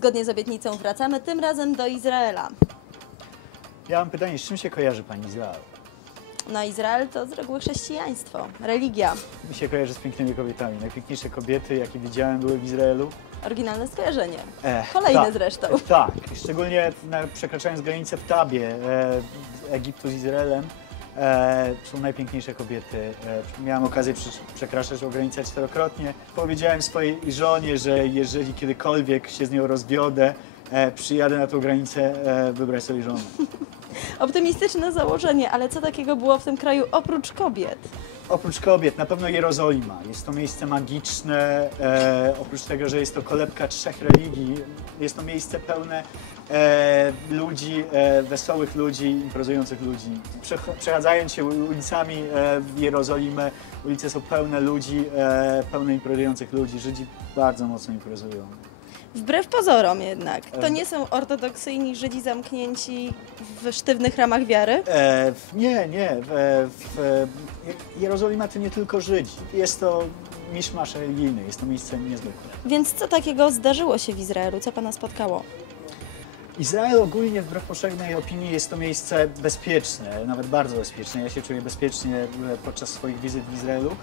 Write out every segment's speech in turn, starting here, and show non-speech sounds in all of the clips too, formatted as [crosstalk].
Zgodnie z obietnicą wracamy tym razem do Izraela. Ja mam pytanie, z czym się kojarzy Pani Izrael? No Izrael to z reguły chrześcijaństwo, religia. Mi się kojarzy z pięknymi kobietami. Najpiękniejsze kobiety, jakie widziałem, były w Izraelu. Oryginalne skojarzenie. E, Kolejne tak, zresztą. Tak, szczególnie na, przekraczając granicę w Tabie, e, Egiptu z Izraelem, e, są najpiękniejsze kobiety. E, miałem okazję przekraczać granicę czterokrotnie. Powiedziałem swojej żonie, że jeżeli kiedykolwiek się z nią rozwiodę, e, przyjadę na tą granicę e, wybrać sobie żonę. [laughs] Optymistyczne założenie, ale co takiego było w tym kraju oprócz kobiet? Oprócz kobiet, na pewno Jerozolima. Jest to miejsce magiczne, e, oprócz tego, że jest to kolebka trzech religii, jest to miejsce pełne e, ludzi, e, wesołych ludzi, imprezujących ludzi. Przecho- Przechadzając się ulicami e, w Jerozolimę, ulice są pełne ludzi, e, pełne imprezujących ludzi. Żydzi bardzo mocno imprezują. Wbrew pozorom jednak, to E. nie są ortodoksyjni Żydzi zamknięci w sztywnych ramach wiary? E, nie, nie. W, w, Jerozolima to nie tylko Żydzi. Jest to miszmasz religijny, jest to miejsce niezwykłe. Więc co takiego zdarzyło się w Izraelu? Co Pana spotkało? Izrael ogólnie wbrew powszechnej opinii jest to miejsce bezpieczne, nawet bardzo bezpieczne. Ja się czuję bezpiecznie e, podczas swoich wizyt w Izraelu.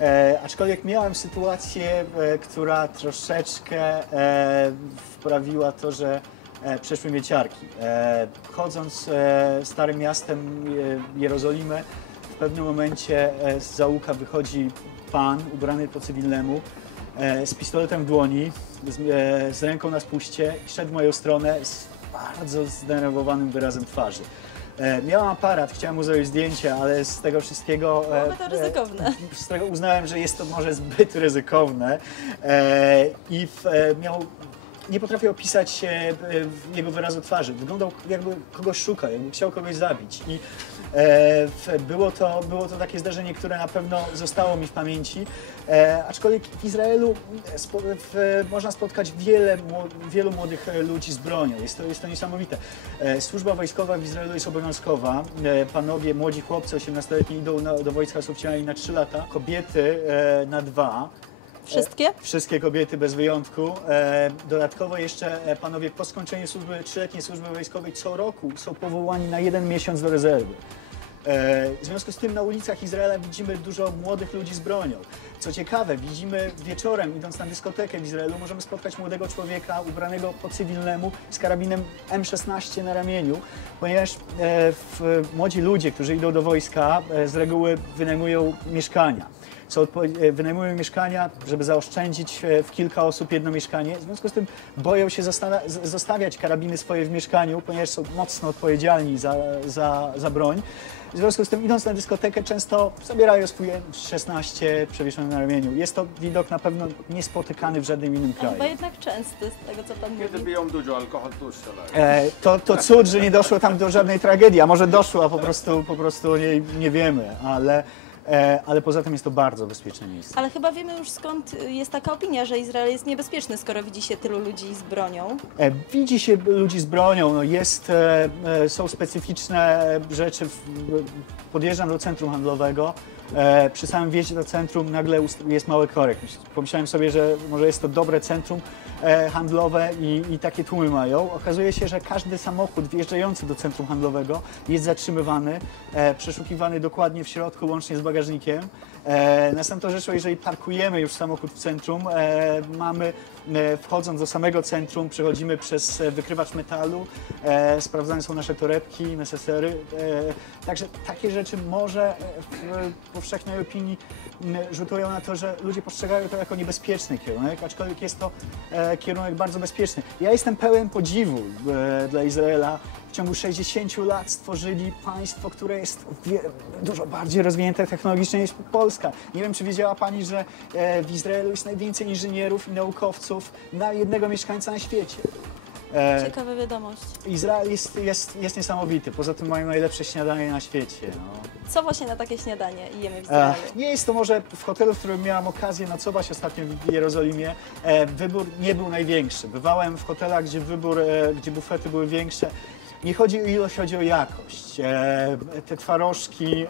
E, aczkolwiek miałem sytuację, e, która troszeczkę e, wprawiła to, że e, przeszły mnie ciarki. E, chodząc e, starym miastem e, Jerozolimę, w pewnym momencie e, z załuka wychodzi pan ubrany po cywilnemu, e, z pistoletem w dłoni, z, e, z ręką na spuście i szedł w moją stronę z bardzo zdenerwowanym wyrazem twarzy. E, miałam aparat, chciałem mu zrobić zdjęcie, ale z tego wszystkiego... e, Byłoby to ryzykowne. E, z tego uznałem, że jest to może zbyt ryzykowne e, i w, e, miał... Nie potrafię opisać e, jego wyrazu twarzy. Wyglądał jakby kogoś szukał, jakby chciał kogoś zabić. I e, było, to, było to takie zdarzenie, które na pewno zostało mi w pamięci. E, aczkolwiek w Izraelu spo, w, można spotkać wiele, wielu młodych e, ludzi z bronią. Jest to, jest to niesamowite. E, służba wojskowa w Izraelu jest obowiązkowa. E, panowie, młodzi chłopcy 18-letni idą na, do wojska, są wcielani na 3 lata. Kobiety e, na 2. Wszystkie? Wszystkie kobiety bez wyjątku. E, dodatkowo jeszcze e, panowie po skończeniu służby, trzyletniej służby wojskowej co roku są powołani na jeden miesiąc do rezerwy. E, w związku z tym na ulicach Izraela widzimy dużo młodych ludzi z bronią. Co ciekawe, widzimy wieczorem, idąc na dyskotekę w Izraelu, możemy spotkać młodego człowieka ubranego po cywilnemu z karabinem M16 na ramieniu, ponieważ e, młodzi ludzie, którzy idą do wojska, e, z reguły wynajmują mieszkania są odpo- e, wynajmują mieszkania, żeby zaoszczędzić e, w kilka osób jedno mieszkanie. W związku z tym boją się zostawiać karabiny swoje w mieszkaniu, ponieważ są mocno odpowiedzialni za, za, za broń. W związku z tym, idąc na dyskotekę, często zabierają swój M16 przewieszony na ramieniu. Jest to widok na pewno niespotykany w żadnym innym kraju. chyba jednak częsty z tego, co Pan Kiedy mówi. biją dużo, alkohol tu strzelają. E, to, to cud, że nie doszło tam do żadnej tragedii, a może doszło, a po prostu, po prostu nie, nie wiemy, ale, ale poza tym jest to bardzo bezpieczne miejsce. Ale chyba wiemy już skąd jest taka opinia, że Izrael jest niebezpieczny, skoro widzi się tylu ludzi z bronią. E, Widzi się ludzi z bronią, no jest, e, e, są specyficzne rzeczy. Podjeżdżam do centrum handlowego, e, przy samym wjeździe do centrum nagle jest mały korek. Pomyślałem sobie, że może jest to dobre centrum e, handlowe i, i takie tłumy mają. Okazuje się, że każdy samochód wjeżdżający do centrum handlowego jest zatrzymywany, e, przeszukiwany dokładnie w środku, łącznie z bagażnikiem. E, następną rzeczą, jeżeli parkujemy już samochód w centrum, e, mamy, e, wchodząc do samego centrum, przechodzimy przez e, wykrywacz metalu, e, sprawdzane są nasze torebki, nesesery. E, także takie rzeczy może e, w powszechnej opinii rzutują na to, że ludzie postrzegają to jako niebezpieczny kierunek, aczkolwiek jest to e, kierunek bardzo bezpieczny. Ja jestem pełen podziwu e, dla Izraela. W ciągu 60 lat stworzyli państwo, które jest dużo bardziej rozwinięte technologicznie niż Polska. Nie wiem, czy wiedziała Pani, że e, w Izraelu jest najwięcej inżynierów i naukowców na jednego mieszkańca na świecie. E, Ciekawa wiadomość. Izrael jest, jest, jest niesamowity. Poza tym mają najlepsze śniadanie na świecie. No. Co właśnie na takie śniadanie jemy w E, Izraelu? nie jest to może w hotelu, w którym miałam okazję nocować ostatnio w Jerozolimie, e, wybór nie był największy. Bywałem w hotelach, gdzie wybór, e, gdzie bufety były większe. Nie chodzi o ilość, chodzi o jakość. E, te twarożki,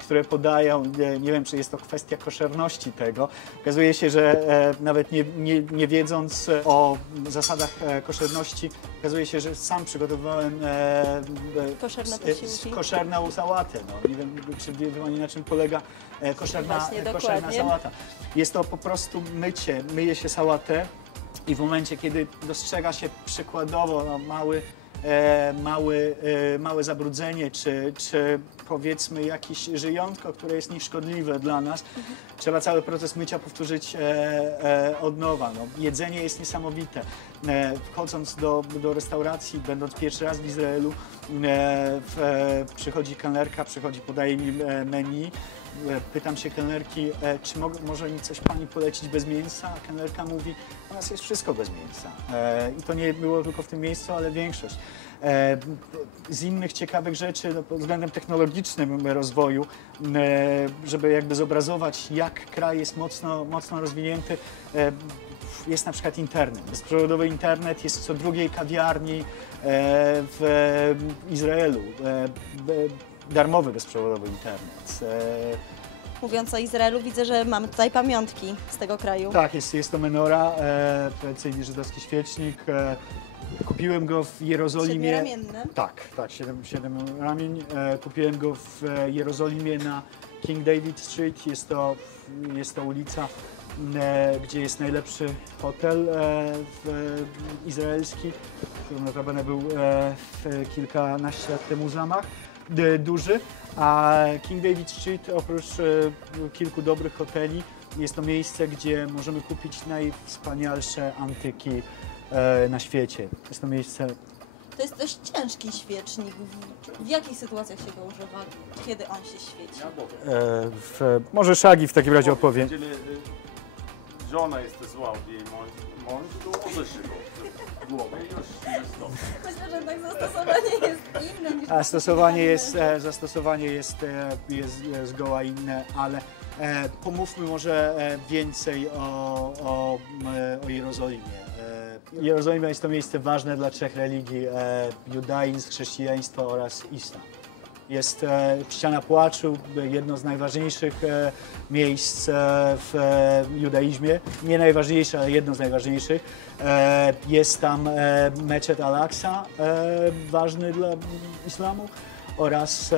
które podają, nie, wiem, czy jest to kwestia koszerności tego. Okazuje się, że e, nawet nie, nie, nie wiedząc o zasadach e, koszerności, okazuje się, że sam przygotowywałem Koszerne koszerną sałatę. No. Nie wiem, czy wie Pani na czym polega koszerna, Właśnie, koszerna dokładnie. sałata. Jest to po prostu mycie, myje się sałatę i w momencie, kiedy dostrzega się przykładowo no, mały, mały, e, małe zabrudzenie, czy, czy powiedzmy jakieś żyjątko, które jest nieszkodliwe dla nas, trzeba cały proces mycia powtórzyć e, e, od nowa. No, jedzenie jest niesamowite. E, wchodząc do, do restauracji, będąc pierwszy raz w Izraelu, e, e, przychodzi kelnerka, przychodzi, podaje mi e, menu. E, Pytam się kelnerki, e, czy mog, może mi coś pani polecić bez mięsa? A kelnerka mówi, u nas jest wszystko bez mięsa. E, I to nie było tylko w tym miejscu, ale większość. Z innych ciekawych rzeczy no, pod względem technologicznym rozwoju, żeby jakby zobrazować, jak kraj jest mocno, mocno rozwinięty, jest na przykład internet. Bezprzewodowy internet jest co drugiej kawiarni e, w Izraelu. E, Darmowy bezprzewodowy internet. E, Mówiąc o Izraelu, widzę, że mamy tutaj pamiątki z tego kraju. Tak, jest, jest to menora, tradycyjny żydowski świecznik. Kupiłem go w Jerozolimie. Siedmioramienny. Tak, tak, siedem, siedem ramień. Kupiłem go w Jerozolimie na King David Street. Jest to, jest to ulica, gdzie jest najlepszy hotel e, w, e, izraelski, który notabene był e, w kilkanaście lat temu zamach. e, Duży, a King David Street oprócz e, kilku dobrych hoteli jest to miejsce, gdzie możemy kupić najwspanialsze antyki e, na świecie. Jest to miejsce To jest dość ciężki świecznik. W, w jakich sytuacjach się go używa? Kiedy on się świeci? E, w, może Szagi w takim razie opowie. Jeżeli żona jest zła od jej mąż, mąż to odeślę go w głowę i już jest. Myślę, że tak zastosowanie jest inne niż... A stosowanie jest, e, zastosowanie jest, e, jest e, zgoła inne, ale pomówmy może więcej o, o, o Jerozolimie. Jerozolima jest to miejsce ważne dla trzech religii, judaizm, chrześcijaństwo oraz islam. Jest e, ściana płaczu, jedno z najważniejszych e, miejsc e, w judaizmie. Nie najważniejsze, ale jedno z najważniejszych. Jest tam meczet Al-Aqsa, ważny dla islamu, oraz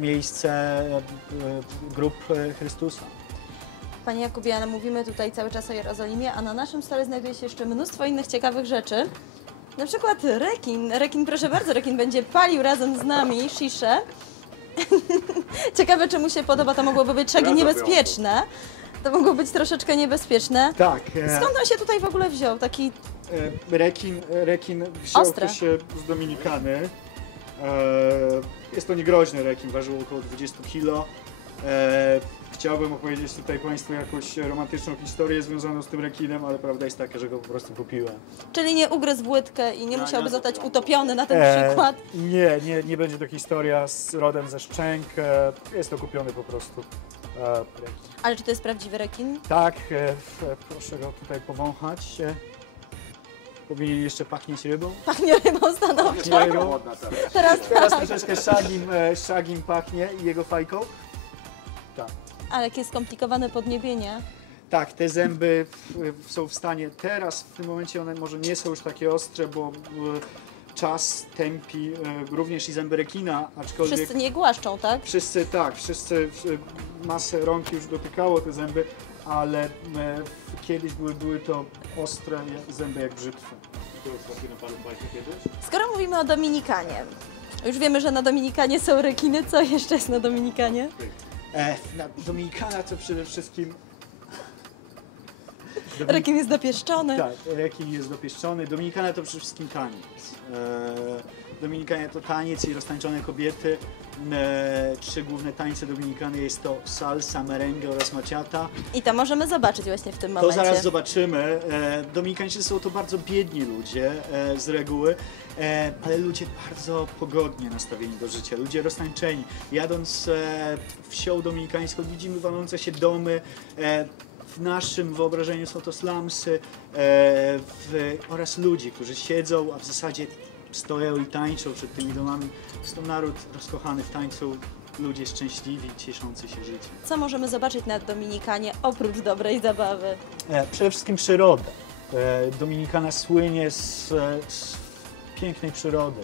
miejsce grup Chrystusa. Panie Jakubie, ale mówimy tutaj cały czas o Jerozolimie, a na naszym stole znajduje się jeszcze mnóstwo innych ciekawych rzeczy. Na przykład rekin. Rekin, proszę bardzo, rekin będzie palił razem z nami sziszę. [laughs] Ciekawe, czy mu się podoba, to mogłoby być szagi niebezpieczne. To mogło być troszeczkę niebezpieczne. Tak. e, Skąd on się tutaj w ogóle wziął? Taki E, Rekin, rekin wziął Ostre. się z Dominikany. E, Jest to niegroźny rekin, ważył około 20 kg. Chciałbym opowiedzieć tutaj Państwu jakąś romantyczną historię związaną z tym rekinem, ale prawda jest taka, że go po prostu kupiłem. Czyli nie ugryzł w łydkę i nie musiałby zostać utopiony na ten E, przykład. Nie, nie, nie będzie to historia z rodem ze szczęk. e, Jest to kupiony po prostu e, rekin. Ale czy to jest prawdziwy rekin? Tak, e, f- proszę go tutaj powąchać. e. Powinien jeszcze pachnieć rybą. Pachnie rybą stanowczo. Jest Nie, bardzo no. ładna teraz. Teraz Teraz tak. troszeczkę szagim, e, szagim pachnie i jego fajką. Tak. Ale jakie skomplikowane podniebienie. Tak, te zęby są w stanie teraz, w tym momencie one może nie są już takie ostre, bo e, czas tępi e, również i zęby rekina, aczkolwiek Wszyscy nie głaszczą, tak? wszyscy tak, wszyscy e, masę rąk już dotykało te zęby, ale kiedyś były, były to ostre zęby jak brzytwy. Skoro mówimy o Dominikanie, już wiemy, że na Dominikanie są rekiny, co jeszcze jest na Dominikanie? E, na Dominikana to przede wszystkim... Dominik- Rekin jest dopieszczony. Tak, rekin jest dopieszczony. Dominikana to przede wszystkim taniec. E, Dominikanie to taniec i roztańczone kobiety. E, trzy główne tańce Dominikany jest to salsa, merengue oraz maciata. I to możemy zobaczyć właśnie w tym To momencie. zaraz zobaczymy. E, Dominikańczycy są to bardzo biedni ludzie e, z reguły, e, ale ludzie bardzo pogodnie nastawieni do życia, ludzie roztańczeni. Jadąc e, wsią dominikańską widzimy walące się domy, e, w naszym wyobrażeniu są to slumsy e, w, oraz ludzi, którzy siedzą, a w zasadzie stoją i tańczą przed tymi domami. Jest to naród rozkochany w tańcu, ludzie szczęśliwi, cieszący się życiem. Co możemy zobaczyć na Dominikanie oprócz dobrej zabawy? E, Przede wszystkim przyroda. E, Dominikana słynie z, e, z pięknej przyrody.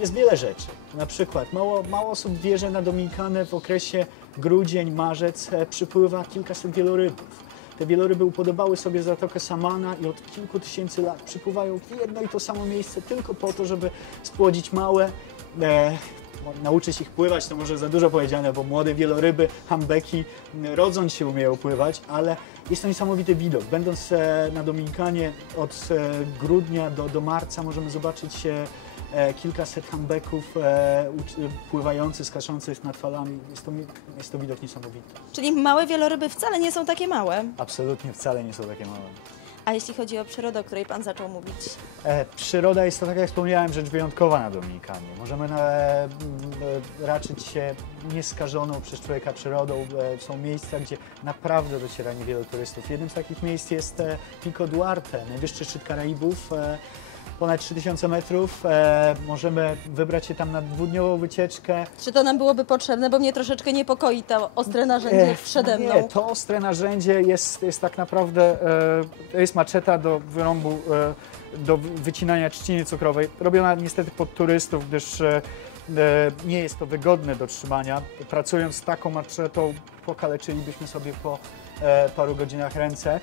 Jest wiele rzeczy. Na przykład mało, mało osób wie, że na Dominikanę w okresie grudzień, marzec przypływa kilkaset wielorybów. Te wieloryby upodobały sobie Zatokę Samana i od kilku tysięcy lat przypływają w jedno i to samo miejsce tylko po to, żeby spłodzić małe, e, nauczyć ich pływać, to może za dużo powiedziane, bo młode wieloryby, hambeki, rodząc się umieją pływać, ale jest to niesamowity widok. Będąc e, na Dominikanie od e, grudnia do, do marca możemy zobaczyć kilkaset hambeków e, pływających, skaczących nad falami. Jest to, jest to widok niesamowity. Czyli małe wieloryby wcale nie są takie małe. Absolutnie wcale nie są takie małe. A jeśli chodzi o przyrodę, o której Pan zaczął mówić? E, przyroda jest to, tak jak wspomniałem, rzecz wyjątkowa na Dominikanie. Możemy na, e, e, raczyć się nieskażoną przez człowieka przyrodą. E, są miejsca, gdzie naprawdę dociera niewielu turystów. Jednym z takich miejsc jest e, Pico Duarte, najwyższy szczyt Karaibów. E, ponad 3000 metrów. E, możemy wybrać się tam na dwudniową wycieczkę. Czy to nam byłoby potrzebne, bo mnie troszeczkę niepokoi to ostre narzędzie Ech, przede mną. Nie, to ostre narzędzie jest, jest tak naprawdę, e, to jest maczeta do wyrąbu, e, do wy- wycinania trzciny cukrowej, robiona niestety pod turystów, gdyż e, e, nie jest to wygodne do trzymania. Pracując z taką maczetą pokaleczylibyśmy sobie po e, paru godzinach ręce.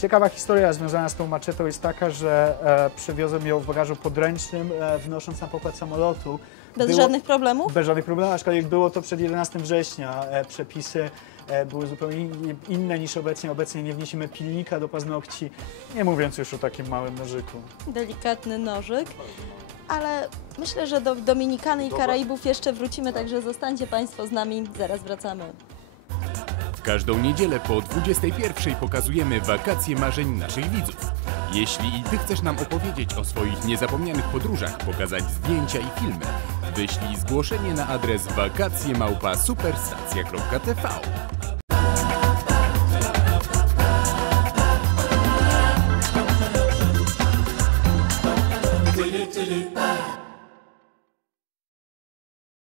Ciekawa historia związana z tą maczetą jest taka, że e, przywiozłem ją w bagażu podręcznym, e, wnosząc na pokład samolotu. Bez Było- żadnych problemów? bez żadnych problemów, aczkolwiek było to przed 11 września. E, przepisy e, były zupełnie in- inne niż obecnie. Obecnie nie wniesiemy pilnika do paznokci, nie mówiąc już o takim małym nożyku. Delikatny nożyk. Ale myślę, że do Dominikany i Karaibów jeszcze wrócimy, także zostańcie Państwo z nami, zaraz wracamy. Każdą niedzielę po 21 pokazujemy wakacje marzeń naszych widzów. Jeśli i Ty chcesz nam opowiedzieć o swoich niezapomnianych podróżach, pokazać zdjęcia i filmy, wyślij zgłoszenie na adres wakacjemałpa superstacja.tv.